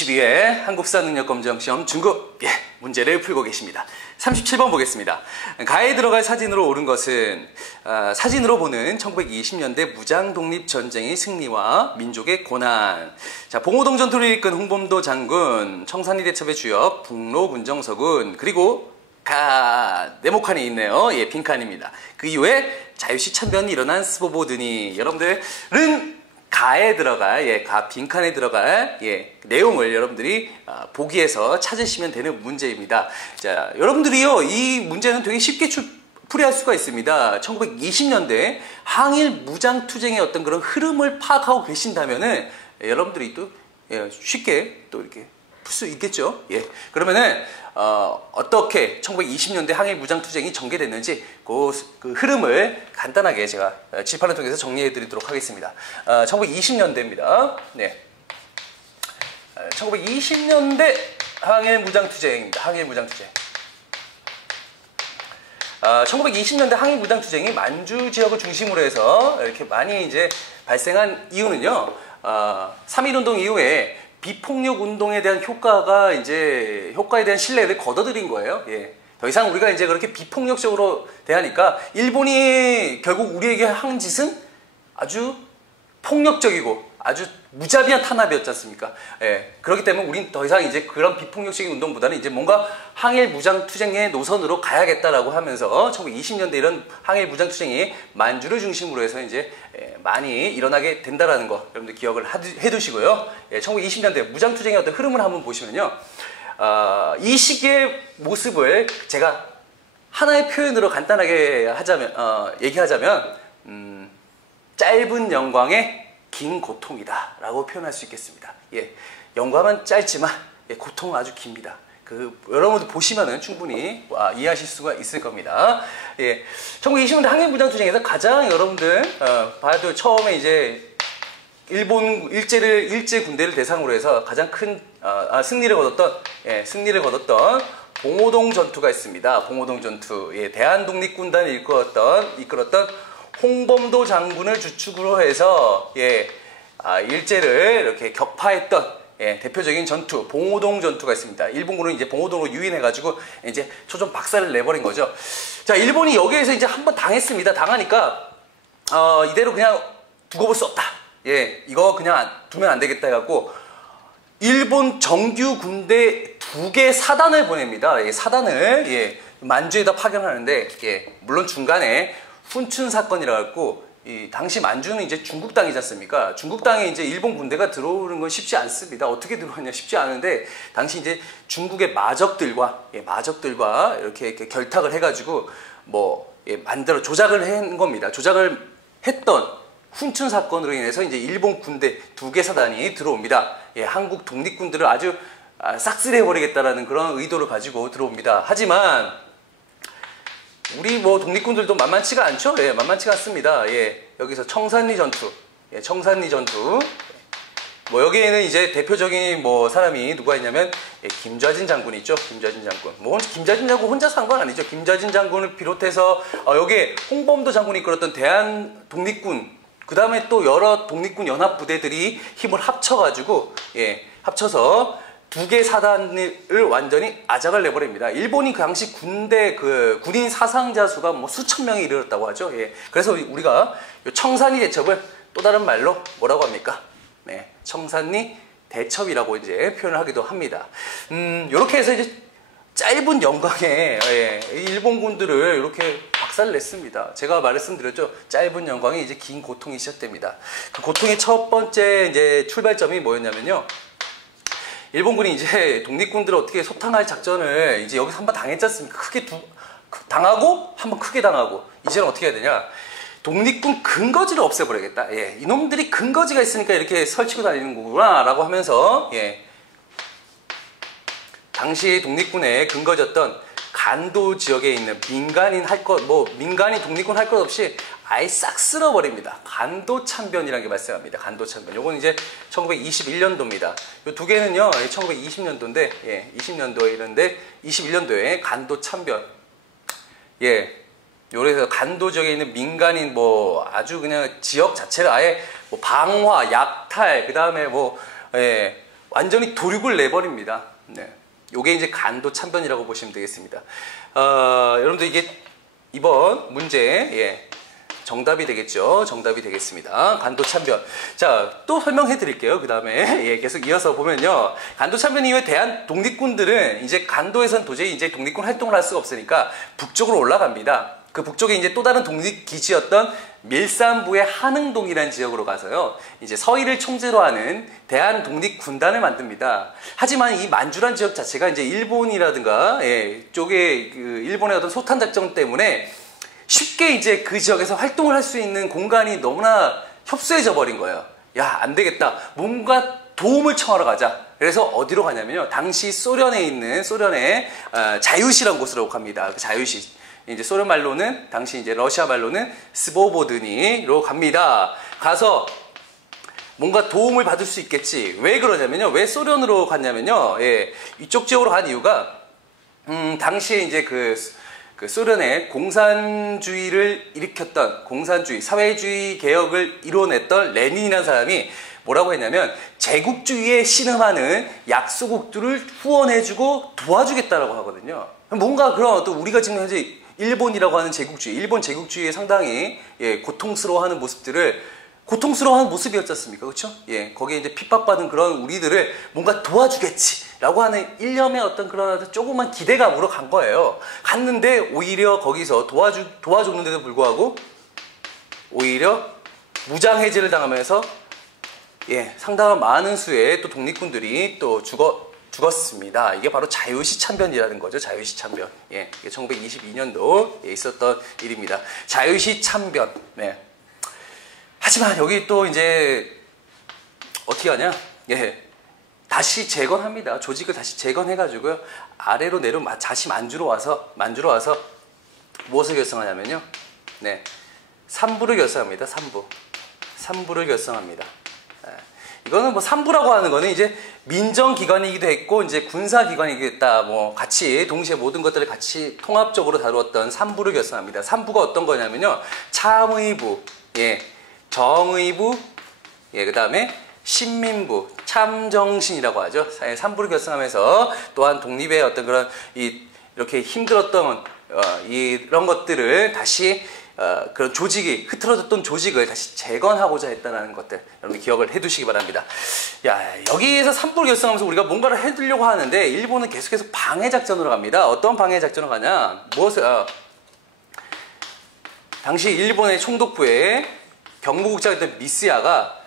22회 한국사능력검정시험 중급 문제를 풀고 계십니다. 37번 보겠습니다. 가에 들어갈 사진으로 옳은 것은 사진으로 보는 1920년대 무장독립전쟁의 승리와 민족의 고난. 자, 봉오동 전투를 이끈 홍범도 장군, 청산리 대첩의 주역 북로군정서군, 그리고 네모칸이 있네요. 예, 빈칸입니다. 그 이후에 자유시 참변이 일어난 스보보드니. 여러분들은 가에 들어갈, 빈칸에 들어갈, 내용을 여러분들이 보기에서 찾으시면 되는 문제입니다. 자, 여러분들이요, 이 문제는 되게 쉽게 풀이할 수가 있습니다. 1920년대 항일 무장투쟁의 어떤 그런 흐름을 파악하고 계신다면은, 여러분들이 또 쉽게 또 이렇게 풀 수 있겠죠. 그러면은, 어떻게 1920년대 항일 무장투쟁이 전개됐는지 그 흐름을 간단하게 제가 칠판을 통해서 정리해 드리도록 하겠습니다. 1920년대입니다. 1920년대 항일 무장투쟁입니다. 항일 무장투쟁. 1920년대 항일 무장투쟁이 만주 지역을 중심으로 해서 이렇게 많이 이제 발생한 이유는요, 3.1운동 이후에 비폭력 운동에 대한 효과에 대한 신뢰를 거둬들인 거예요. 더 이상 우리가 이제 그렇게 비폭력적으로 대하니까 일본이 결국 우리에게 한 짓은 아주 폭력적이고 아주 무자비한 탄압이었지 않습니까? 그렇기 때문에 우린 더 이상 이제 그런 비폭력적인 운동보다는 이제 뭔가 항일 무장투쟁의 노선으로 가야겠다라고 하면서 1920년대 이런 항일 무장투쟁이 만주를 중심으로 해서 이제 많이 일어나게 된다라는 거 여러분들 기억을 해두시고요. 1920년대 무장투쟁의 어떤 흐름을 한번 보시면요. 이 시기의 모습을 제가 하나의 표현으로 간단하게 얘기하자면 짧은 영광의 긴 고통이다 라고 표현할 수 있겠습니다. 영광은 짧지만 고통은 아주 깁니다. 여러분들 보시면은 충분히 이해하실 수가 있을 겁니다. 1920년대 항일 무장투쟁에서 가장 여러분들 봐도 처음에 이제 일본 일제 군대를 대상으로 해서 가장 큰 승리를 거뒀던 봉오동 전투가 있습니다. 봉오동 전투. 대한독립군단을 이끌었던 홍범도 장군을 주축으로 해서 일제를 이렇게 격파했던 대표적인 전투, 봉오동 전투가 있습니다. 일본군은 이제 봉오동으로 유인해가지고 이제 초전 박살을 내버린 거죠. 자, 일본이 여기에서 이제 한번 당했습니다. 당하니까 이대로 그냥 두고 볼 수 없다. 이거 그냥 두면 안 되겠다 해갖고 일본 정규 군대 2개 사단을 보냅니다. 사단을 만주에다 파견하는데 물론 중간에 훈춘 사건이라고 했고, 당시 만주는 이제 중국 땅이지 않습니까? 중국 땅에 이제 일본 군대가 들어오는 건 쉽지 않습니다. 어떻게 들어오냐 쉽지 않은데, 당시 이제 중국의 마적들과 이렇게 결탁을 해가지고 조작을 한 겁니다. 조작을 했던 훈춘 사건으로 인해서 이제 일본 군대 2개 사단이 들어옵니다. 한국 독립군들을 아주 싹쓸이해버리겠다라는 그런 의도를 가지고 들어옵니다. 하지만 우리 독립군들도 만만치가 않죠? 만만치가 않습니다. 여기서 청산리 전투. 여기에는 이제 대표적인 사람이 누가 있냐면, 김좌진 장군이 있죠. 김좌진 장군. 김좌진 장군 혼자서 한 건 아니죠. 김좌진 장군을 비롯해서, 여기에 홍범도 장군이 이끌었던 대한독립군, 그 다음에 또 여러 독립군 연합부대들이 힘을 합쳐가지고, 합쳐서 2개 사단을 완전히 아작을 내버립니다. 일본이 그 당시 군인 사상자 수가 수천 명에 이르렀다고 하죠. 그래서 우리가 청산리 대첩을 또 다른 말로 뭐라고 합니까? 청산리 대첩이라고 이제 표현을 하기도 합니다. 이렇게 해서 이제 짧은 영광에 일본군들을 이렇게 박살을 냈습니다. 제가 말씀드렸죠. 짧은 영광에 이제 긴 고통이 시작됩니다. 그 고통의 첫 번째 이제 출발점이 뭐였냐면요. 일본군이 이제 독립군들을 어떻게 소탕할 작전을 이제 여기서 한번 당했지 않습니까? 크게 당하고 한번 크게 당하고, 이제는 어떻게 해야 되냐? 독립군 근거지를 없애버리겠다. 이놈들이 근거지가 있으니까 이렇게 설치고 다니는 거구나 라고 하면서 당시 독립군의 근거지였던 간도 지역에 있는 민간인 독립군 할 것 없이 아예 싹 쓸어버립니다. 간도 참변이라는 게 발생합니다. 간도 참변. 요건 이제 1921년도입니다. 요 2개는요, 1920년도인데, 20년도에 이런데, 21년도에 간도 참변. 요래서 간도 지역에 있는 민간인 아주 그냥 지역 자체를 아예 방화, 약탈, 그 다음에 완전히 도륙을 내버립니다. 네. 요게 이제 간도 참변이라고 보시면 되겠습니다. 여러분들 이게 이번 문제, 예, 정답이 되겠죠. 정답이 되겠습니다. 간도 참변. 자, 또 설명해 드릴게요. 그 다음에, 예, 계속 이어서 보면요. 간도 참변 이후에 대한 독립군들은 이제 간도에선 도저히 이제 독립군 활동을 할 수가 없으니까 북쪽으로 올라갑니다. 그 북쪽에 이제 또 다른 독립기지였던 밀산부의 한흥동이라는 지역으로 가서요, 이제 서희를 총재로 하는 대한 독립군단을 만듭니다. 하지만 이 만주란 지역 자체가 이제 일본이라든가, 예, 쪽에 그 일본의 어떤 소탄 작전 때문에 쉽게 이제 그 지역에서 활동을 할 수 있는 공간이 너무나 협소해져 버린 거예요. 야, 안 되겠다. 뭔가 도움을 청하러 가자. 그래서 어디로 가냐면요, 당시 소련에 있는 소련의 자유시라는 곳으로 갑니다. 그 자유시. 이제 소련 말로는, 당시 이제 러시아 말로는 스보보드니로 갑니다. 가서 뭔가 도움을 받을 수 있겠지. 왜 그러냐면요, 왜 소련으로 갔냐면요, 예, 이쪽 지역으로 간 이유가 당시에 이제 그 소련의 공산주의를 일으켰던, 공산주의, 사회주의 개혁을 이뤄냈던 레닌이라는 사람이 뭐라고 했냐면, 제국주의에 신음하는 약소국들을 후원해주고 도와주겠다라고 하거든요. 뭔가 그런 어떤 우리가 지금 현재 일본이라고 하는 제국주의, 일본 제국주의에 상당히, 예, 고통스러워하는 모습들을, 고통스러워하는 모습이었지 않습니까? 그렇죠? 예, 거기에 이제 핍박받은 그런 우리들을 뭔가 도와주겠지라고 하는 일념의 어떤 그런 조그만 기대감으로 간 거예요. 갔는데 오히려 거기서 도와줬는데도 불구하고 오히려 무장해제를 당하면서, 예, 상당한 많은 수의 또 독립군들이 또 죽었습니다. 이게 바로 자유시 참변이라는 거죠. 자유시 참변. 예, 이게 1922년도에 있었던 일입니다. 자유시 참변. 네. 하지만 여기 또 이제 어떻게 하냐? 예, 다시 재건합니다. 조직을 다시 재건해가지고요, 아래로 다시 만주로 와서 무엇을 결성하냐면요, 네, 삼부를 결성합니다. 삼부를 결성합니다. 이거는 뭐 삼부라고 하는 거는 이제 민정기관이기도 했고 이제 군사기관이기도 했다. 뭐 같이 동시에 모든 것들을 같이 통합적으로 다루었던 삼부를 결성합니다. 삼부가 어떤 거냐면요, 참의부, 예, 정의부, 예, 그 다음에 신민부, 참정신이라고 하죠. 삼부를 결성하면서 또한 독립의 어떤 그런 이렇게 힘들었던 이런 것들을 다시 그런 조직이, 흐트러졌던 조직을 다시 재건하고자 했다는 것들 여러분 기억을 해두시기 바랍니다. 야, 여기에서 삼부를 결성하면서 우리가 뭔가를 해두려고 하는데 일본은 계속해서 방해작전으로 갑니다. 어떤 방해작전으로 가냐? 당시 일본의 총독부에 경무국장이었던 미스야가,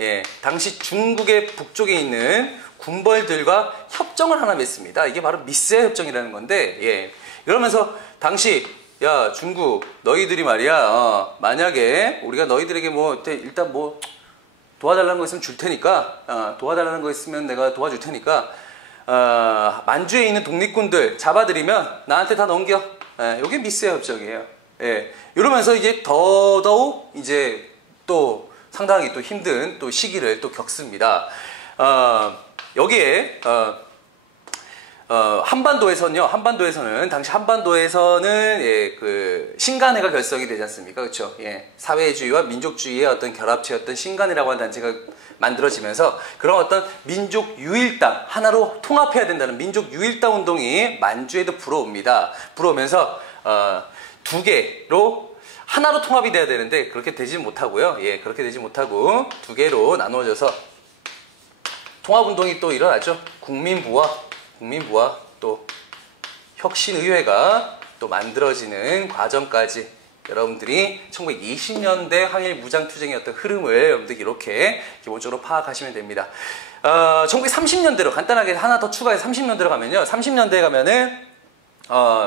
예, 당시 중국의 북쪽에 있는 군벌들과 협정을 하나 맺습니다. 이게 바로 미스야 협정이라는 건데, 예, 이러면서 당시, 야, 중국, 너희들이 말이야, 만약에 우리가 너희들에게 뭐 일단 뭐 도와달라는 거 있으면 줄 테니까, 도와달라는 거 있으면 내가 도와줄 테니까, 만주에 있는 독립군들 잡아들이면 나한테 다 넘겨. 예, 이게 미스야 협정이에요. 예, 이러면서 이제 더더욱 이제 또 상당히 또 힘든 또 시기를 또 겪습니다. 여기에 한반도에서는 당시 한반도에서는, 예, 그 신간회가 결성이 되지 않습니까? 그렇죠? 예, 사회주의와 민족주의의 어떤 결합체였던 신간회라고 하는 단체가 만들어지면서 그런 어떤 민족 유일당, 하나로 통합해야 된다는 민족 유일당 운동이 만주에도 불어옵니다. 불어오면서 두 개로 하나로 통합이 돼야 되는데 그렇게 되지 못하고요. 예, 그렇게 되지 못하고 두 개로 나누어져서 통합운동이 또 일어나죠. 국민부와 또 혁신의회가 또 만들어지는 과정까지 여러분들이 1920년대 항일 무장투쟁의 어떤 흐름을 여러분들이 이렇게 기본적으로 파악하시면 됩니다. 1930년대로 간단하게 하나 더 추가해서 30년대로 가면요. 30년대에 가면은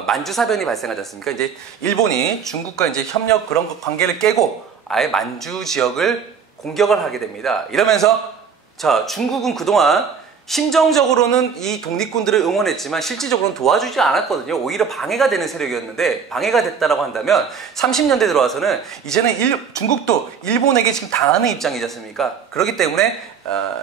만주사변이 발생하지 않습니까? 이제 일본이 중국과 이제 협력 그런 관계를 깨고 아예 만주 지역을 공격을 하게 됩니다. 이러면서 자, 중국은 그동안 심정적으로는 이 독립군들을 응원했지만 실질적으로는 도와주지 않았거든요. 오히려 방해가 되는 세력이었는데 방해가 됐다라고 한다면 30년대 들어와서는 이제는 중국도 일본에게 지금 당하는 입장이지 않습니까? 그렇기 때문에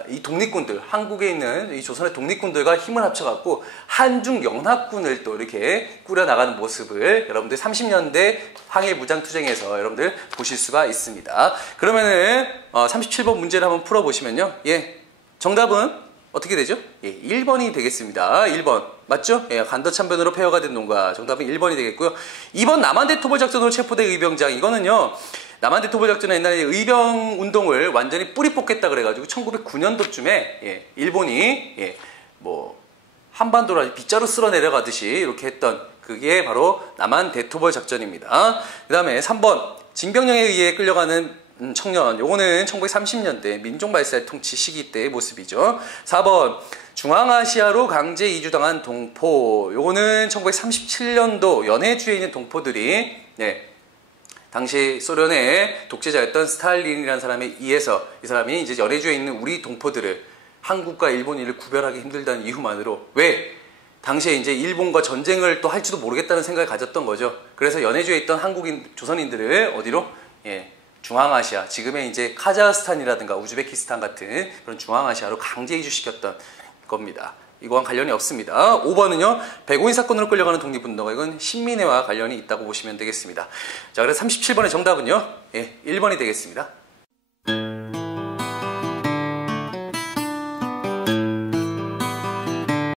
이 독립군들, 한국에 있는 이 조선의 독립군들과 힘을 합쳐갖고 한중연합군을 또 이렇게 꾸려나가는 모습을 여러분들 30년대 항일 무장투쟁에서 여러분들 보실 수가 있습니다. 그러면은 37번 문제를 한번 풀어보시면요. 예, 정답은 어떻게 되죠? 예, 1번이 되겠습니다. 1번. 맞죠? 예, 간더참변으로 폐허가 된 농가. 정답은 1번이 되겠고요. 2번 남한대 토벌 작전으로 체포된 의병장. 이거는요. 남한대 토벌 작전은 옛날에 의병 운동을 완전히 뿌리 뽑겠다 그래가지고 1909년도쯤에 예, 일본이 예, 뭐 한반도를 빗자루 쓸어 내려가듯이 이렇게 했던 그게 바로 남한대 토벌 작전입니다. 그 다음에 3번 징병령에 의해 끌려가는 청년. 요거는 1930년대 민족말살 통치 시기 때의 모습이죠. 4번 중앙아시아로 강제 이주당한 동포. 요거는 1937년도 연해주에 있는 동포들이 네, 당시 소련의 독재자였던 스탈린이라는 사람에 의해서 이 사람이 이제 연해주에 있는 우리 동포들을 한국과 일본인을 구별하기 힘들다는 이유만으로 왜? 당시에 이제 일본과 전쟁을 또 할지도 모르겠다는 생각을 가졌던 거죠. 그래서 연해주에 있던 한국인, 조선인들을 어디로? 예, 중앙아시아, 지금의 이제 카자흐스탄이라든가 우즈베키스탄 같은 그런 중앙아시아로 강제 이주시켰던 겁니다. 이거랑 관련이 없습니다. 5번은요, 백오인 사건으로 끌려가는 독립운동가. 이건 신민회와 관련이 있다고 보시면 되겠습니다. 자, 그래서 37번의 정답은요, 예, 1번이 되겠습니다.